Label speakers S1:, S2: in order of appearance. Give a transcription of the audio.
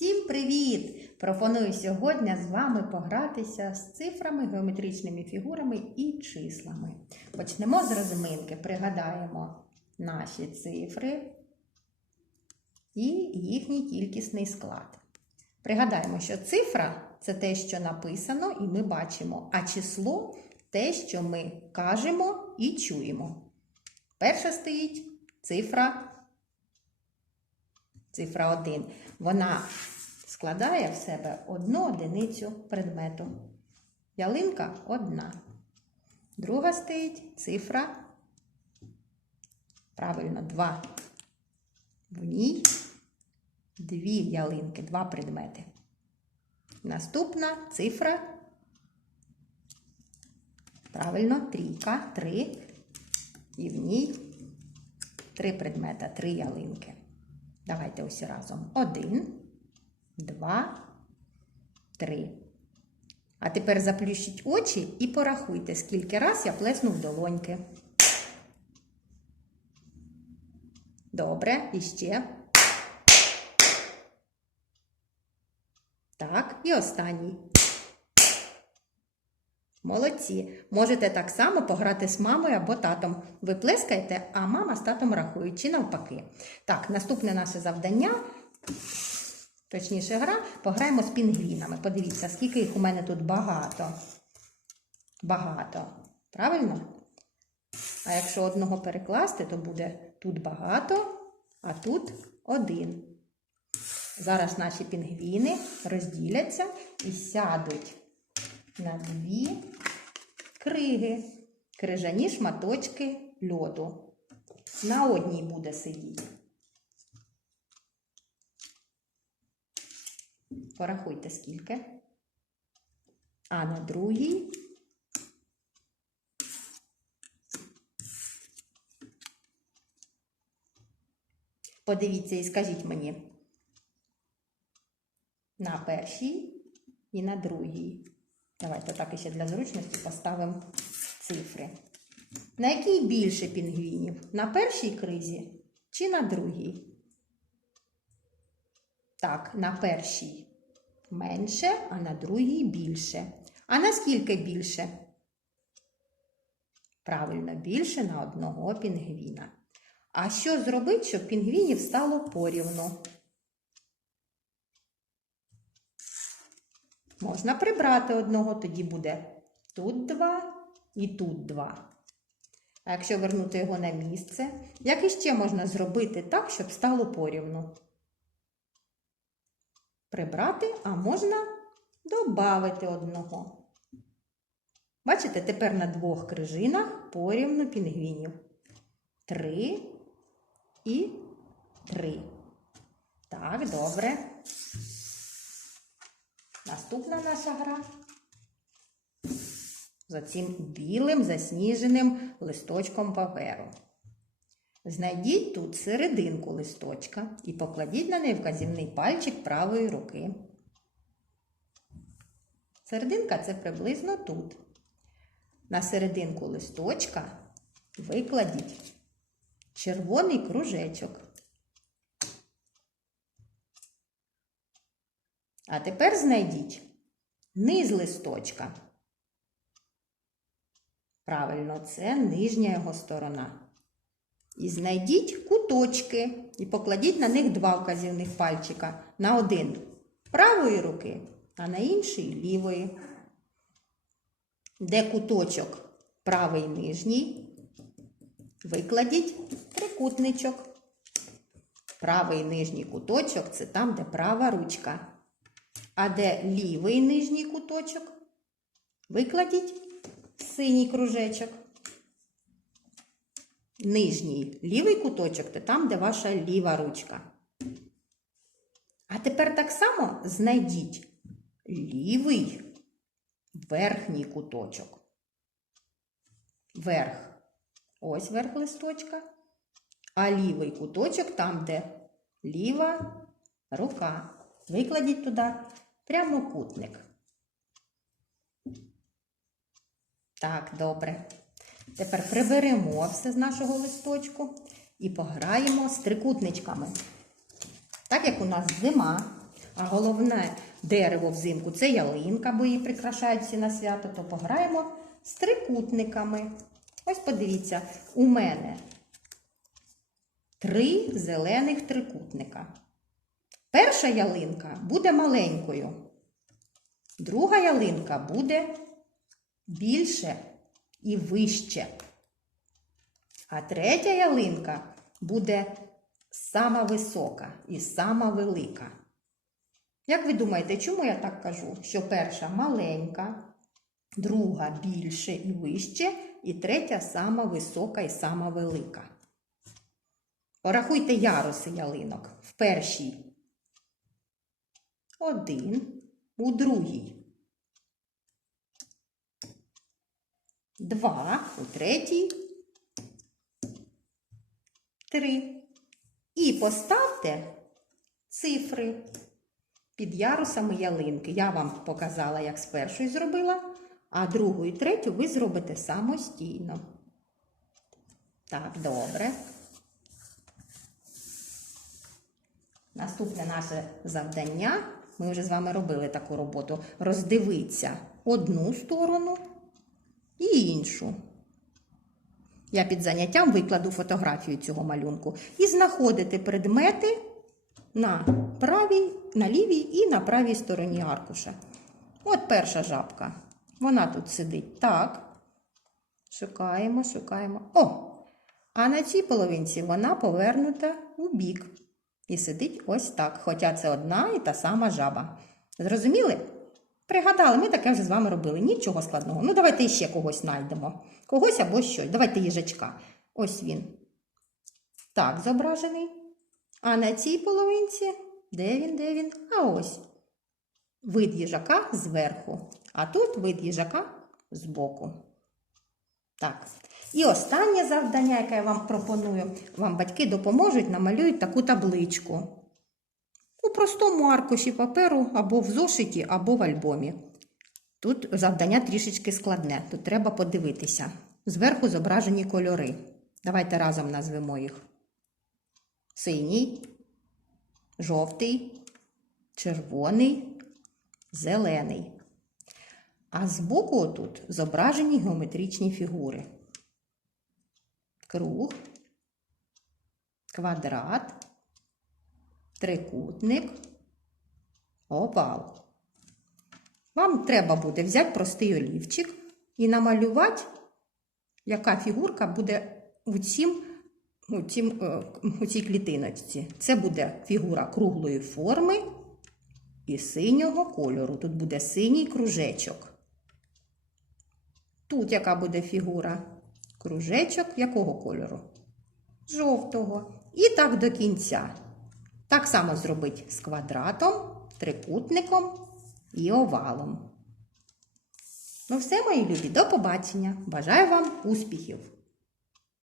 S1: Всім привіт! Пропоную сьогодні з вами погратися з цифрами, геометричними фігурами і числами. Почнемо з розминки. Пригадаємо наші цифри і їхній кількісний склад. Пригадаємо, що цифра це те, що написано, і ми бачимо, а число те, що ми кажемо і чуємо. Перша стоїть цифра Цифра 1. Вона складає в себе одну одиницю предмету. Ялинка одна. Друга стоїть цифра. Правильно, 2. В ній дві ялинки, два предмети. Наступна цифра. Правильно, трійка, три. І в ній три предмета, три ялинки. Давайте усі разом. Один, два, три. А тепер заплющіть очі і порахуйте, скільки раз я плеснув долоньки. Добре, і ще. Так, і останній. Молодці. Можете так само пограти з мамою або татом. Ви плескаєте, а мама з татом рахують, чи навпаки. Так, наступне наше завдання, точніше гра, пограємо з пінгвінами. Подивіться, скільки їх у мене тут багато. Багато. Правильно? А якщо одного перекласти, то буде тут багато, а тут один. Зараз наші пінгвіни розділяться і сядуть на дві криги, крижані шматочки льоду. На одній буде сидіти. Порахуйте скільки. А на другій. Подивіться і скажіть мені. На першій і на другій. Давайте так ще для зручності поставимо цифри. На якій більше пінгвінів? На першій кризі чи на другій? Так, на першій менше, а на другій більше. А наскільки більше? Правильно, більше на одного пінгвіна. А що зробити, щоб пінгвінів стало порівну? Можна прибрати одного, тоді буде тут два і тут два. А якщо вернути його на місце, як іще можна зробити так, щоб стало порівну? Прибрати, а можна додати одного. Бачите, тепер на двох крижинах порівну пінгвінів. Три і три. Так, добре. Наступна наша гра. За цим білим засніженим листочком паперу. Знайдіть тут серединку листочка і покладіть на неї вказівний пальчик правої руки. Серединка це приблизно тут. На серединку листочка викладіть червоний кружечок. А тепер знайдіть низ листочка. Правильно, це нижня його сторона. І знайдіть куточки і покладіть на них два вказівних пальчика. На один правої руки, а на інший лівої. Де куточок правий нижній, викладіть трикутничок. Правий нижній куточок це там, де права ручка. А де лівий нижній куточок? Викладіть синій кружечок. Нижній лівий куточок це там, де ваша ліва ручка. А тепер так само знайдіть лівий верхній куточок. Верх. Ось верх листочка. А лівий куточок там, де ліва рука. Викладіть туди прямокутник. Так, добре. Тепер приберемо все з нашого листочку і пограємо з трикутничками. Так як у нас зима, А головне дерево взимку це ялинка, бо її прикрашають всі на свято, то пограємо з трикутниками. Ось подивіться, у мене три зелених трикутника. Перша ялинка буде маленькою, друга ялинка буде більше і вище. А третя ялинка буде сама висока і сама велика. Як ви думаєте, чому я так кажу? Що перша маленька, друга більше і вище, і третя сама висока і сама велика. Порахуйте яруси ялинок. В першій один, у другій два, у третій три. І поставте цифри під ярусами ялинки. Я вам показала, як з першої зробила, а другу і третю ви зробите самостійно. Так, добре. Наступне наше завдання. Ми вже з вами робили таку роботу. Роздивитися одну сторону і іншу. Я під заняттям викладу фотографію цього малюнку і знаходити предмети на правій, на лівій і на правій стороні аркуша. От перша жабка. Вона тут сидить. Так. Шукаємо, шукаємо. О! А на цій половинці вона повернута у бік. І сидить ось так. Хоча це одна і та сама жаба. Зрозуміли? Пригадали, ми таке вже з вами робили. Нічого складного. Ну, давайте ще когось знайдемо. Когось або щось. Давайте їжачка. Ось він. Так, зображений. А на цій половинці, де він, де він? А ось. Вид їжака зверху. А тут вид їжака збоку. Так. І останнє завдання, яке я вам пропоную, вам батьки допоможуть, намалюють таку табличку. У простому аркуші паперу або в зошиті, або в альбомі. Тут завдання трішечки складне. Тут треба подивитися. Зверху зображені кольори. Давайте разом назвемо їх: синій, жовтий, червоний, зелений. А збоку отут зображені геометричні фігури. Круг, квадрат, трикутник, овал. Вам треба буде взяти простий олівчик і намалювати, яка фігурка буде у, цім, у, цім, е, у цій клітиночці. Це буде фігура круглої форми і синього кольору. Тут буде синій кружечок. Тут яка буде фігура? Кружечок якого кольору? Жовтого. І так до кінця. Так само зробить з квадратом, трикутником і овалом. Ну все, мої любі, до побачення. Бажаю вам успіхів!